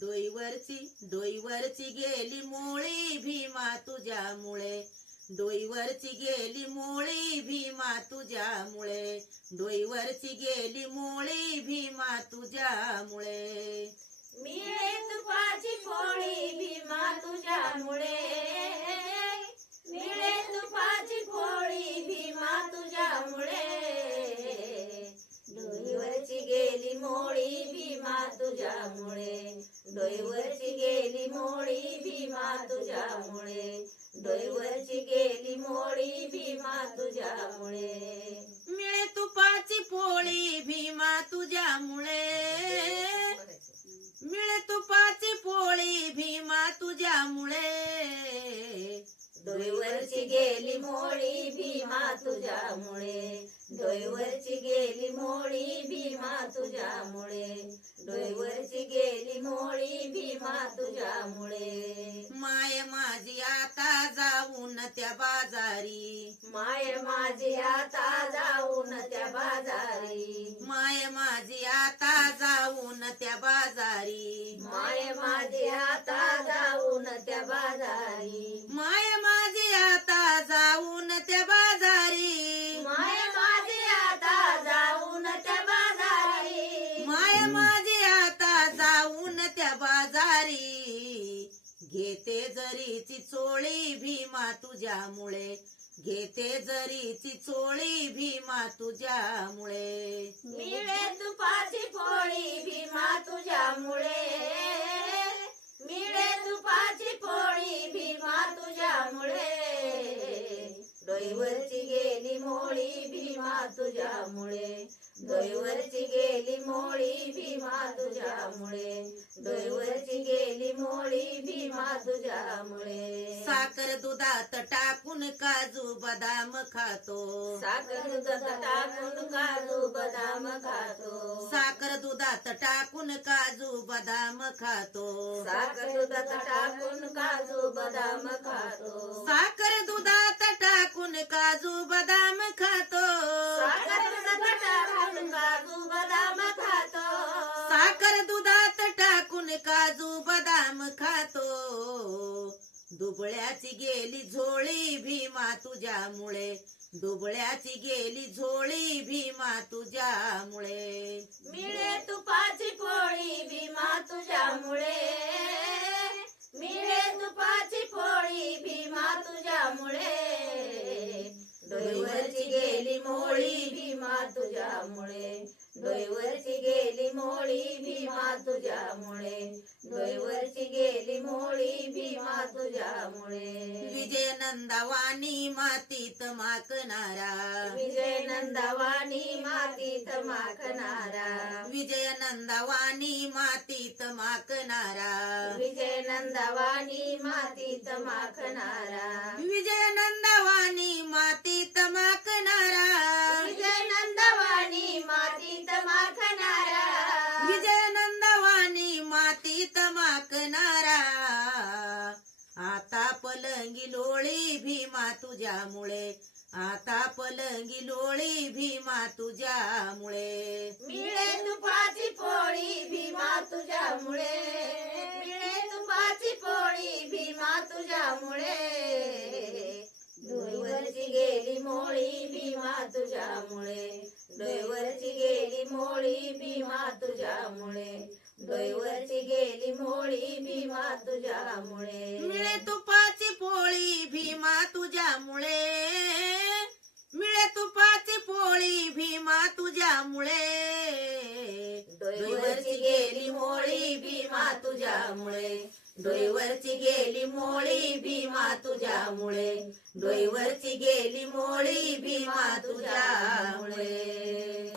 डोईवरची डोईवरची गेली मोळी भीमा तुझ्यामुळे. डोईवरची गेली मोळी भीमा तुझ्यामुळे. डोईवरची गेली मोळी भीमा तुझ्यामुळे. मिळे तुपाची पोळी भीमा तुझ्यामुळे. मिळे तुपाची पोळी भीमा तुझ्यामुळे. डोईवरची गेली मोळी भीमा तुझ्यामुळे. डोईवरची गेली मोळी भीमा तुझ्यामुळे. डोईवरची गेली मोळी भीमा तुझ्यामुळे. मिळे तुपाची पोळी भीमा तुझ्यामुळे. मिळे तुपाची पोळी भीमा तुझ्यामुळे. डोईवरची गेली मोळी भीमा तुझ्यामुळे. डोईवरची गेली मोळी भीमा तुझ्यामुळे. डोईवरची गेली मोळी भीमा तुझ्यामुळे. माय माझी आता जाऊन त्या बाजारी. माय माझी आता जाऊन त्या बाजारी. माय माझी आता बाजारी. घेते जरीची चोळी भीमा तुझ्यामुळे. घेते जरीची चोळी भीमा तुझ्यामुळे. मिळे तुपाची पोळी भीमा तुझ्यामुळे. तुझ्यामुळे. गेली मोळी भीमा तुझ्यामुळे. गेली मोळी भीमा तुझ्यामुळे. साखर दुधात टाकून काजू बदाम खातो. साखर दुधात टाकून काजू बदाम खातो. साखर दुधात टाकून काजू बदाम खातो. साखर दुधात टाकून काजू बदाम खातो. साखर साखर दुधात टाकून काजू बदाम खातो. दुबळ्याची गेली झोळी भीमा तुझ्यामुळे. दुबळ्याची गेली झोळी भीमा तुझ्यामुळे. मिळे तुपाची पोळी भीमा तुझ्यामुळे. मिळे तुपाची पोळी भीमा तुझ्यामुळे. डोईवरची गेली मोळी भीमा तुझ्यामुळे. डोईवरची गेली मोळी भीमा तुझ्यामुळे. डोईवरची गेली मोळी भीमा तुझ्यामुळे. विजय नंदावानी मातीत माकणारा विजय नंदवानी मातीत माखणारा. विजय नंदावानी मातीत माकणारा विजय नंदवानी मातीत माखणारा. विजय नंदावानी पलंगी लोळी भीमा तुझ्यामुळे. आता पलंगी लोळी भीमा तुझ्यामुळे. मिळे तुपाची पोळी भीमा तुझ्यामुळे. मिळे तुपाची पोळी भीमा तुझ्यामुळे. डोईवरची गेली मोळी भीमा तुझ्यामुळे. डोईवरची गेली मोळी भीमा तुझ्यामुळे. डोईवरची गेली मोळी भीमा तुझ्यामुळे. तुझ्यामुळे. डोईवरची गेली मोळी भीमा तुझ्यामुळे. डोईवरची गेली मोळी भीमा तुझ्यामुळे.